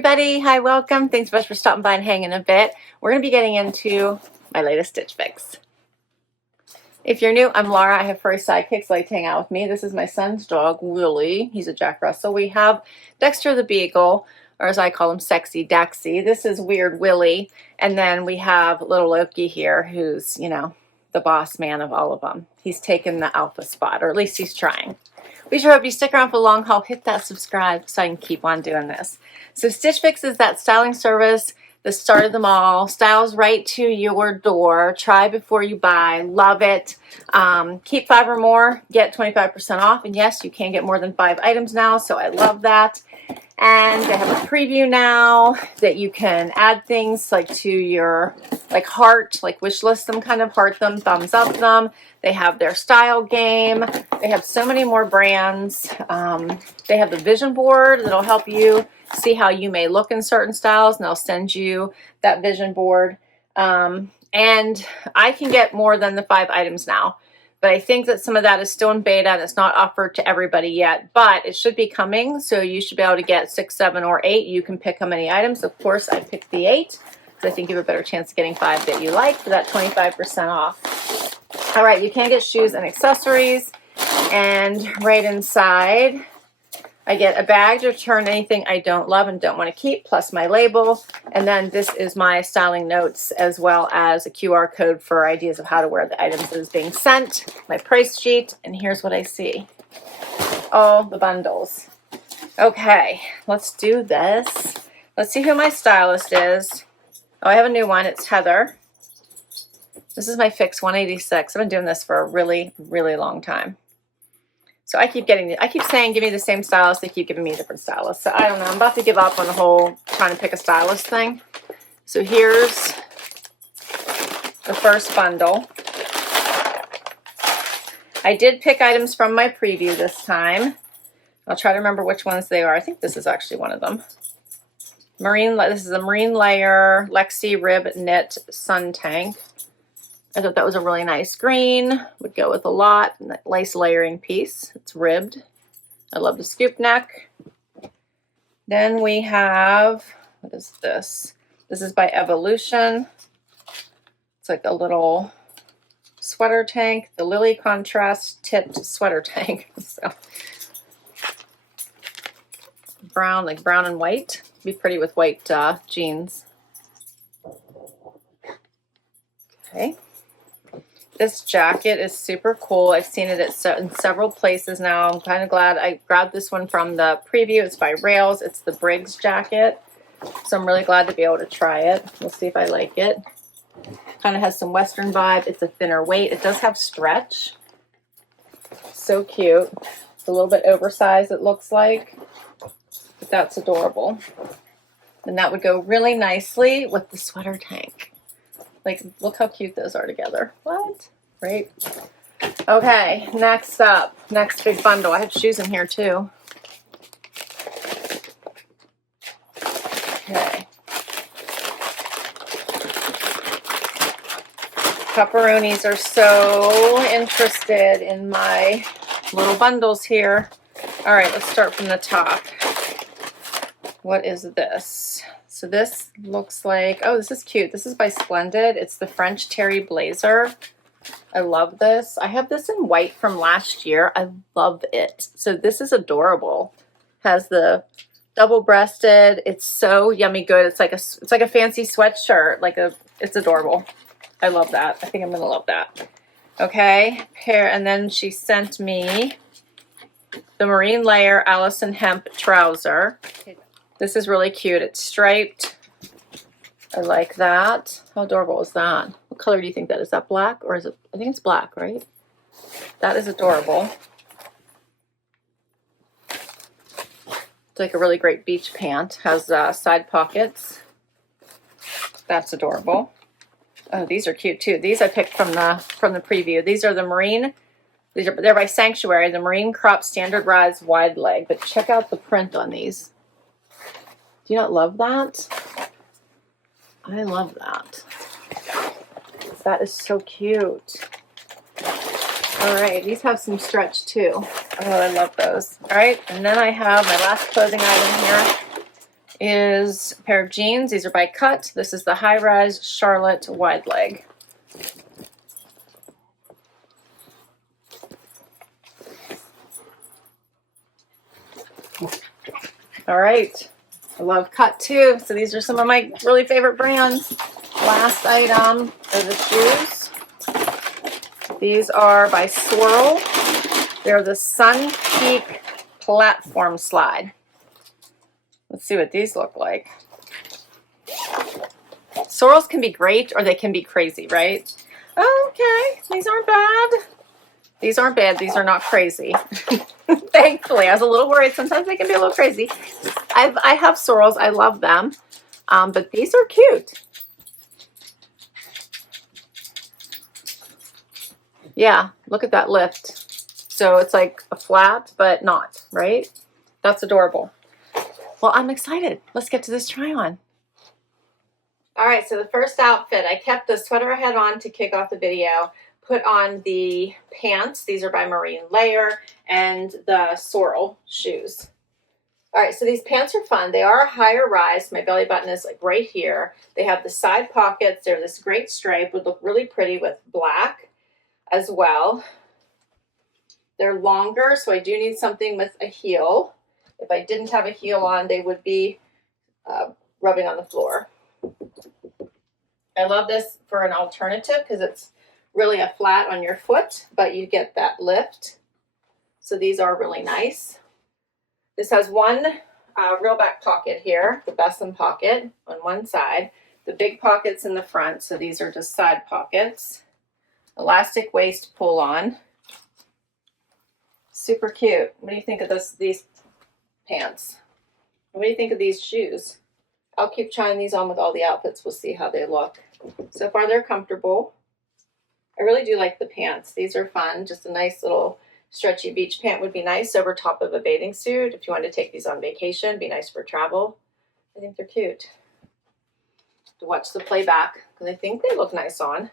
everybody. Hi, welcome. Thanks so much for stopping by and hanging a bit. We're going to be getting into my latest Stitch Fix. If you're new, I'm Laura. I have furry sidekicks like to hang out with me. This is my son's dog, Lilli. He's a Jack Russell. We have Dexter the Beagle, or as I call him, Sexy Dexy. This is Weird Willie. And then we have little Loki here, who's, you know, the boss man of all of them. He's taken the alpha spot, or at least he's trying. We sure hope you stick around for the long haul. Hit that subscribe so I can keep on doing this. So Stitch Fix is that styling service that started them all. Styles right to your door. Try before you buy. Love it. Keep 5 or more. Get 25% off. And yes, you can get more than 5 items now. So I love that. And they have a preview now that you can add things like to your heart, like wish list them, kind of heart them, thumbs up them. They have their style game. They have so many more brands. They have the vision board that'll help you see how you may look in certain styles, and they'll send you that vision board. And I can get more than the 5 items now. But I think that some of that is still in beta and it's not offered to everybody yet. But it should be coming, so you should be able to get 6, 7, or 8. You can pick how many items. Of course, I picked the 8 because I think you have a better chance of getting 5 that you like for that 25% off. All right, you can get shoes and accessories. And right inside, I get a bag to return anything I don't love and don't want to keep, plus my label. And then this is my styling notes, as well as a QR code for ideas of how to wear the items that is being sent, my price sheet, and here's what I see. All the bundles. Okay, let's do this. Let's see who my stylist is. Oh, I have a new one. It's Heather. This is my Fix 186. I've been doing this for a really, really long time. So I keep saying, give me the same stylist. They keep giving me different stylists. So I don't know. I'm about to give up on the whole trying to pick a stylist thing. So here's the first bundle. I did pick items from my preview this time. I'll try to remember which ones they are. I think this is actually one of them. This is a Marine Layer Lexi Rib Knit Sun Tank. I thought that was a really nice green. Would go with a lot. And that lace layering piece. It's ribbed. I love the scoop neck. Then we have, what is this? This is by Evolution. It's like a little sweater tank. The Lilli contrast tipped sweater tank. So brown, like brown and white. Be pretty with white jeans. Okay. This jacket is super cool. I've seen it in several places now. I'm kind of glad I grabbed this one from the preview. It's by Rails. It's the Briggs jacket. So I'm really glad to be able to try it. We'll see if I like it. Kind of has some Western vibe. It's a thinner weight. It does have stretch. So cute. It's a little bit oversized, it looks like. But that's adorable. And that would go really nicely with the sweater tank. Like, look how cute those are together. What? Great. Okay, next up. Next big bundle. I have shoes in here, too. Okay. Pepperonis are so interested in my little bundles here. All right, let's start from the top. What is this? So this looks like, oh, this is cute. This is by Splendid. It's the French Terry Blazer. I love this. I have this in white from last year. I love it. So this is adorable. Has the double-breasted. It's so yummy good. It's like a fancy sweatshirt. It's adorable. I love that. I think I'm gonna love that. Okay, and then she sent me the Marine Layer Allison Hemp Trouser. This is really cute. It's striped. I like that. How adorable is that? What color do you think that is? Is that black or is it? I think it's black, right? That is adorable. It's like a really great beach pant. Has side pockets. That's adorable. Oh, these are cute too. These I picked from the preview. These are the Marine. They're by Sanctuary. The Marine Crop Standard Rise Wide Leg. But check out the print on these. Do you not love that? I love that. That is so cute. All right, these have some stretch too. Oh, I love those. All right, and then I have my last clothing item here is a pair of jeans. These are by Cut. This is the high-rise Charlotte wide leg. All right. I love Cut too. So these are some of my really favorite brands. Last item are the shoes. These are by Soral. They're the Sunpeak platform slide. Let's see what these look like. Sorals can be great or they can be crazy, right? Okay, these aren't bad. These aren't bad. These are not crazy. Thankfully, I was a little worried. Sometimes they can be a little crazy. I have Sorals. I love them. But these are cute. Yeah, look at that lift. So it's like a flat, but not, right? That's adorable. Well, I'm excited. Let's get to this try on. All right, so the first outfit, I kept the sweater I had on to kick off the video, put on the pants. These are by Marine Layer, and the Soral shoes. All right, so these pants are fun. They are a higher rise. My belly button is like right here. They have the side pockets. They're this great stripe. Would look really pretty with black as well. They're longer, so I do need something with a heel. If I didn't have a heel on, they would be rubbing on the floor. I love this for an alternative because it's really a flat on your foot, but you get that lift. So these are really nice. This has one real back pocket here, the Besson pocket on one side, the big pockets in the front. So these are just side pockets. Elastic waist pull on. Super cute. What do you think of these pants? What do you think of these shoes? I'll keep trying these on with all the outfits. We'll see how they look. So far, they're comfortable. I really do like the pants. These are fun. Just a nice little stretchy beach pant would be nice over top of a bathing suit. If you want to take these on vacation, be nice for travel. I think they're cute. To watch the playback because I think they look nice on.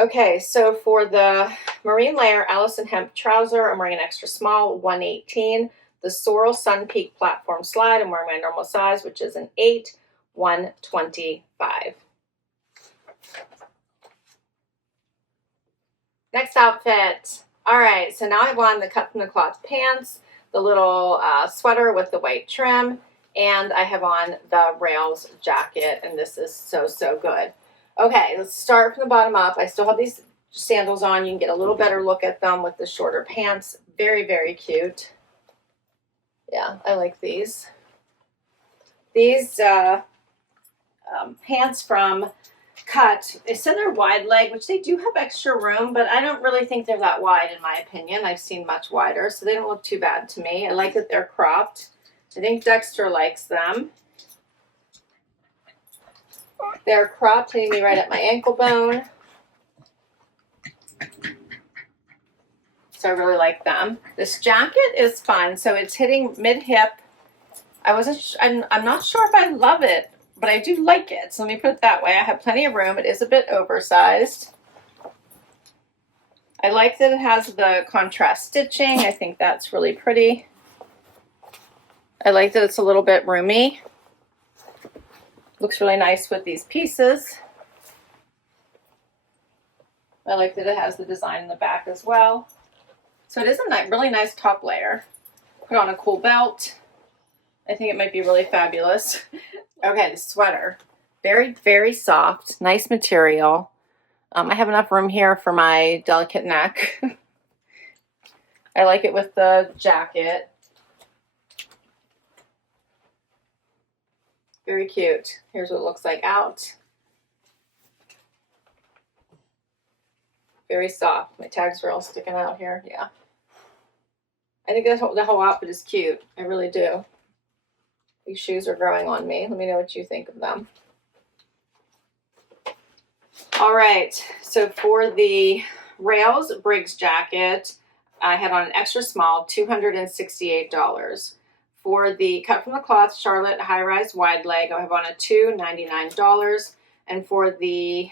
Okay, so for the Marine Layer Allison Hemp trouser, I'm wearing an extra small, 118. The Soral Sunpeak platform slide, I'm wearing my normal size, which is an 8, 125. Next outfit. All right, so now I have on the cut from the cloth pants, the little sweater with the white trim, and I have on the rails jacket, and this is so, so good. Okay, let's start from the bottom up. I still have these sandals on. You can get a little better look at them with the shorter pants. Very, very cute. Yeah, I like these. These pants from Cut, they said they're wide leg, which they do have extra room, but I don't really think they're that wide in my opinion. I've seen much wider, so they don't look too bad to me. I like that they're cropped. I think Dexter likes them. They're cropped, hitting me right at my ankle bone. So I really like them. This jacket is fun. So it's hitting mid-hip. I'm not sure if I love it, but I do like it. So let me put it that way. I have plenty of room. It is a bit oversized. I like that it has the contrast stitching. I think that's really pretty. I like that it's a little bit roomy. Looks really nice with these pieces. I like that it has the design in the back as well. So it is a really nice top layer. Put on a cool belt. I think it might be really fabulous. Okay, the sweater. Very, very soft. Nice material. I have enough room here for my delicate neck. I like it with the jacket. Very cute. Here's what it looks like out. Very soft. My tags are all sticking out here. Yeah. I think the whole outfit is cute. I really do. These shoes are growing on me. Let me know what you think of them. All right. So for the Rails Briggs jacket, I had on an extra small, $268. For the cut from the cloth Charlotte high-rise wide leg, I have on a $299. And for the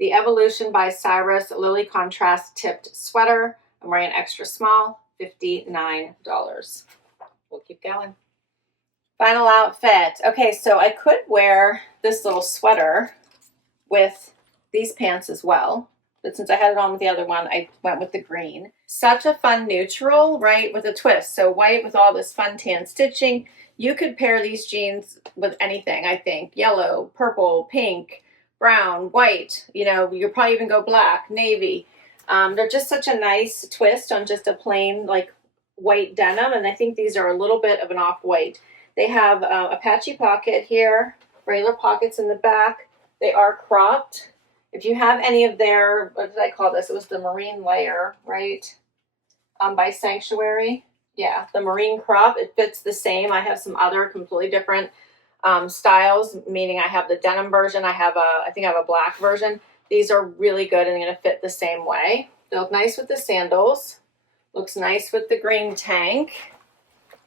Evolution by Cyrus Lilli contrast tipped sweater, I'm wearing an extra small, $59. we'll keep going. Final outfit. Okay, so I could wear this little sweater with these pants as well. But since I had it on with the other one, I went with the green. Such a fun neutral, right, with a twist. So white with all this fun tan stitching. You could pair these jeans with anything, I think. Yellow, purple, pink, brown, white. You know, you'll probably even go black, navy. They're just such a nice twist on just a plain, like, white denim. And I think these are a little bit of an off-white. They have a patchy pocket here, regular pockets in the back. They are cropped. If you have any of their, what did I call this? It was the marine layer, right? By Sanctuary. Yeah, the marine crop. It fits the same. I have some other completely different styles, meaning I have the denim version. I think I have a black version. These are really good and they're going to fit the same way. They look nice with the sandals. Looks nice with the green tank.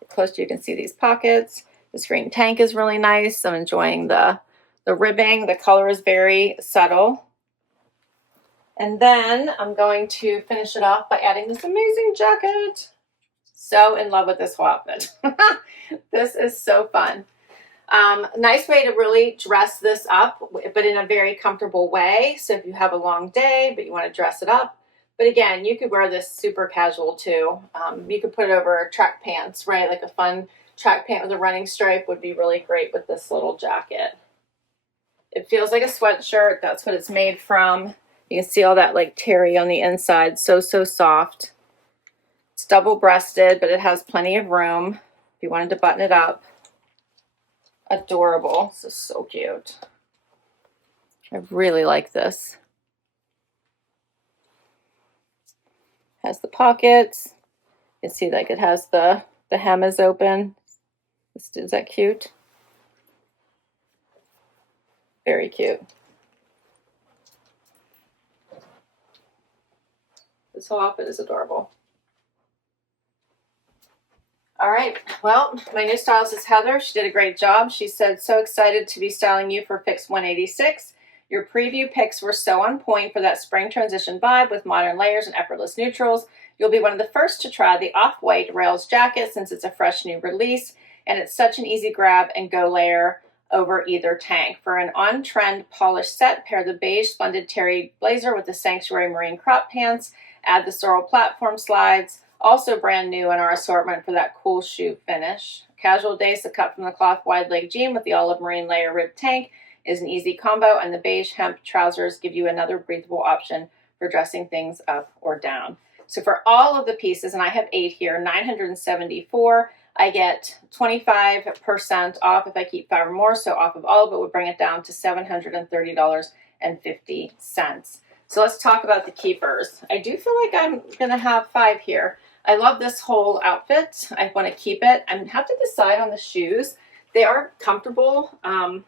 Close, you can see these pockets. This green tank is really nice. I'm enjoying the ribbing. The color is very subtle. And then I'm going to finish it off by adding this amazing jacket. So in love with this whole outfit. This is so fun. Nice way to really dress this up, but in a very comfortable way. So if you have a long day, but you want to dress it up. But again, you could wear this super casual too. You could put it over track pants, right? Like a fun track pant with a running stripe would be really great with this little jacket. It feels like a sweatshirt. That's what it's made from. You can see all that like terry on the inside. So soft. It's double-breasted, but it has plenty of room if you wanted to button it up. Adorable. This is so cute. I really like this. Has the pockets. You can see like it has the hem is open. Is that cute? Very cute. This whole outfit is adorable. All right, well, my new stylist is Heather. She did a great job. She said, so excited to be styling you for Fix 186. Your preview picks were so on point for that spring transition vibe with modern layers and effortless neutrals. You'll be one of the first to try the off-white rails jacket since it's a fresh new release, and it's such an easy grab and go layer over either tank. For an on-trend polished set, pair the beige Splendid terry blazer with the Sanctuary marine crop pants. Add the Soral platform slides, also brand new in our assortment for that cool shoe finish. Casual days, the cut from the cloth wide leg jean with the olive marine layer ribbed tank is an easy combo, and the beige hemp trousers give you another breathable option for dressing things up or down. So for all of the pieces, and I have 8 here, $974, I get 25% off if I keep 5 or more, so off of all of it would bring it down to $730.50. So let's talk about the keepers. I do feel like I'm going to have 5 here. I love this whole outfit. I want to keep it. I have to decide on the shoes. They are comfortable. I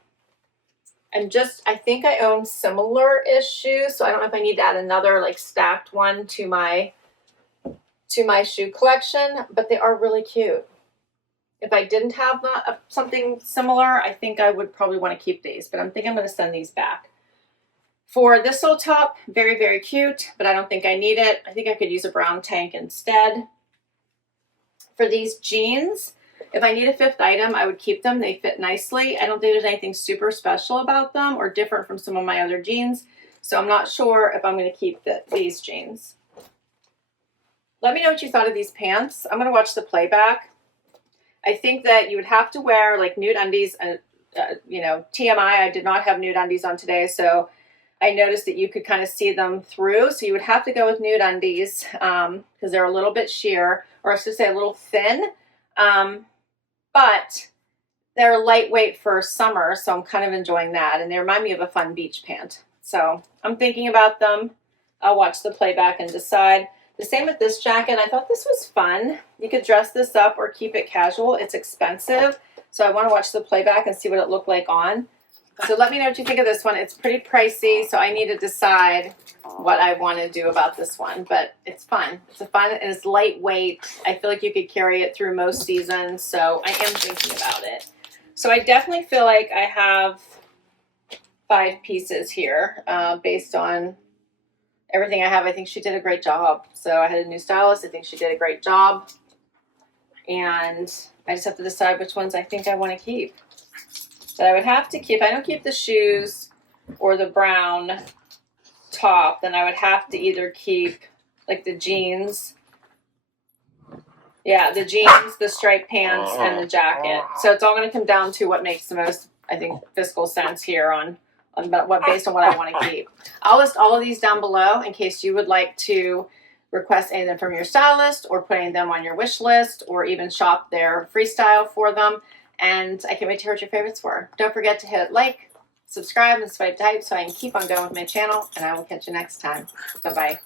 think I own similar-ish shoes, so I don't know if I need to add another like stacked one to my shoe collection, but they are really cute. If I didn't have something similar, I think I would probably want to keep these, but I'm thinking I'm going to send these back. For this little top, very, very cute, but I don't think I need it. I think I could use a brown tank instead. For these jeans, if I need a 5th item, I would keep them. They fit nicely. I don't think there's anything super special about them or different from some of my other jeans, so I'm not sure if I'm going to keep these jeans. Let me know what you thought of these pants. I'm going to watch the playback. I think that you would have to wear like nude undies. TMI, I did not have nude undies on today, so I noticed that you could kind of see them through, so you would have to go with nude undies because they're a little bit sheer, or I should say a little thin, but they're lightweight for summer, so I'm kind of enjoying that, and they remind me of a fun beach pant. So I'm thinking about them. I'll watch the playback and decide. The same with this jacket. I thought this was fun. You could dress this up or keep it casual. It's expensive, so I want to watch the playback and see what it looked like on. So let me know what you think of this one. It's pretty pricey, so I need to decide what I want to do about this one. But it's fun. It's fun and it's lightweight. I feel like you could carry it through most seasons, so I am thinking about it. So I definitely feel like I have 5 pieces here based on everything I have. I think she did a great job. So I had a new stylist. I think she did a great job. And I just have to decide which ones I think I want to keep. But I would have to keep, if I don't keep the shoes or the brown top, then I would have to either keep like the jeans. Yeah, the jeans, the striped pants, and the jacket. So it's all going to come down to what makes the most, I think, fiscal sense here on what based on what I want to keep. I'll list all of these down below in case you would like to request anything from your stylist or putting them on your wish list or even shop their freestyle for them. And I can't wait to hear what your favorites were. Don't forget to hit like, subscribe, and swipe to hype so I can keep on going with my channel. And I will catch you next time. Bye-bye.